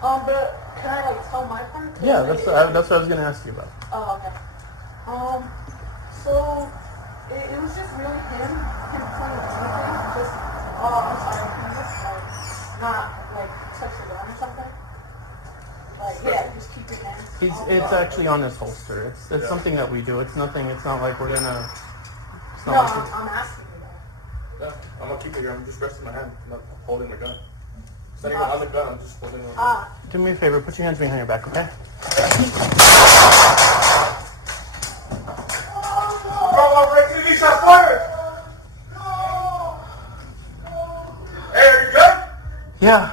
But can I like tell my part? Yeah, that's what I was going to ask you about. Oh, okay. So it was just really him playing anything. Just, I'm sorry, can you just like not like touch your gun or something? Like, yeah, just keep your hands. It's actually on his holster. It's something that we do. It's nothing. It's not like we're gonna. It's not No, like I'm asking you that. Yeah, I'm gonna keep it here. I'm just resting my hand. I'm not holding my gun. It's not even on the gun. I'm just holding it. Do me a favor. Put your hands behind your back, okay? Bro, right to the shot fired. Hey, are you good? Yeah.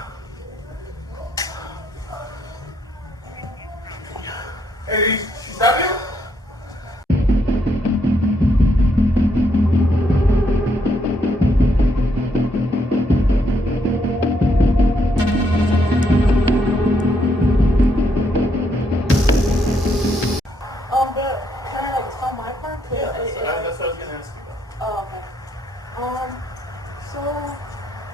Hey, did she stab you? But can I like tell my part? Yeah, that's what I was going to ask you about. Oh, okay. So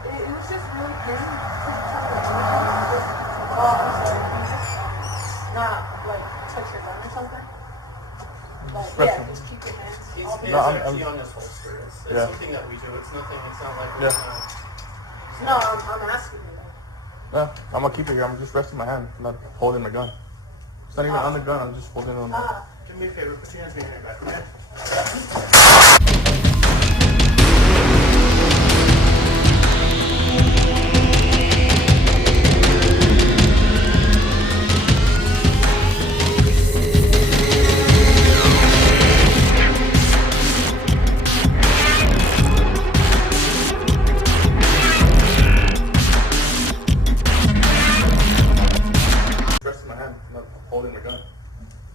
it was just really him trying to like anything. Just, I'm sorry, can you just not like touch your gun or something? Like, yeah, just keep your hands. It's actually on his holster. It's something that we do. It's nothing. It's not like we're gonna. No, I'm asking you that. Yeah, I'm gonna keep it here. I'm just resting my hand. I'm not holding my gun. It's not even on the gun. I'm just holding it on. Do me a favor. Put your hands behind your back, okay? Resting my hand. I'm not holding my gun.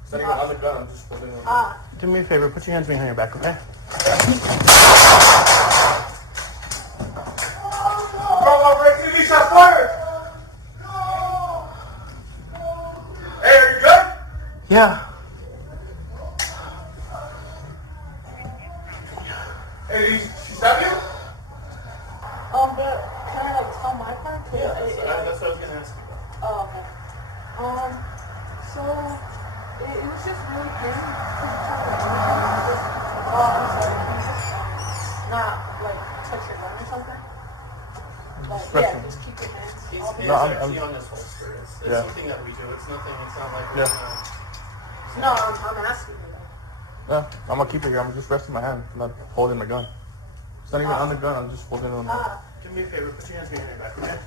It's not even on the gun. I'm just holding it on. Do me a favor. Put your hands behind your back, okay? Bro, right to the shot fired. Hey, are you good? Yeah. Hey, did she stab you? But can I like tell my part? Yeah, that's what I was going to ask you about. Oh, okay. So it was just really him trying to like anything. Just, I'm sorry, can you just not like touch your gun or something? Like, yeah, just keep your hands. It's actually on his holster. It's something that we do. It's nothing. It's not like we're gonna. No, I'm asking you that. Yeah, I'm gonna keep it here. I'm just resting my hand. I'm not holding my gun. It's not even on the gun. I'm just holding it on. Do me a favor. Put your hands behind your back, okay?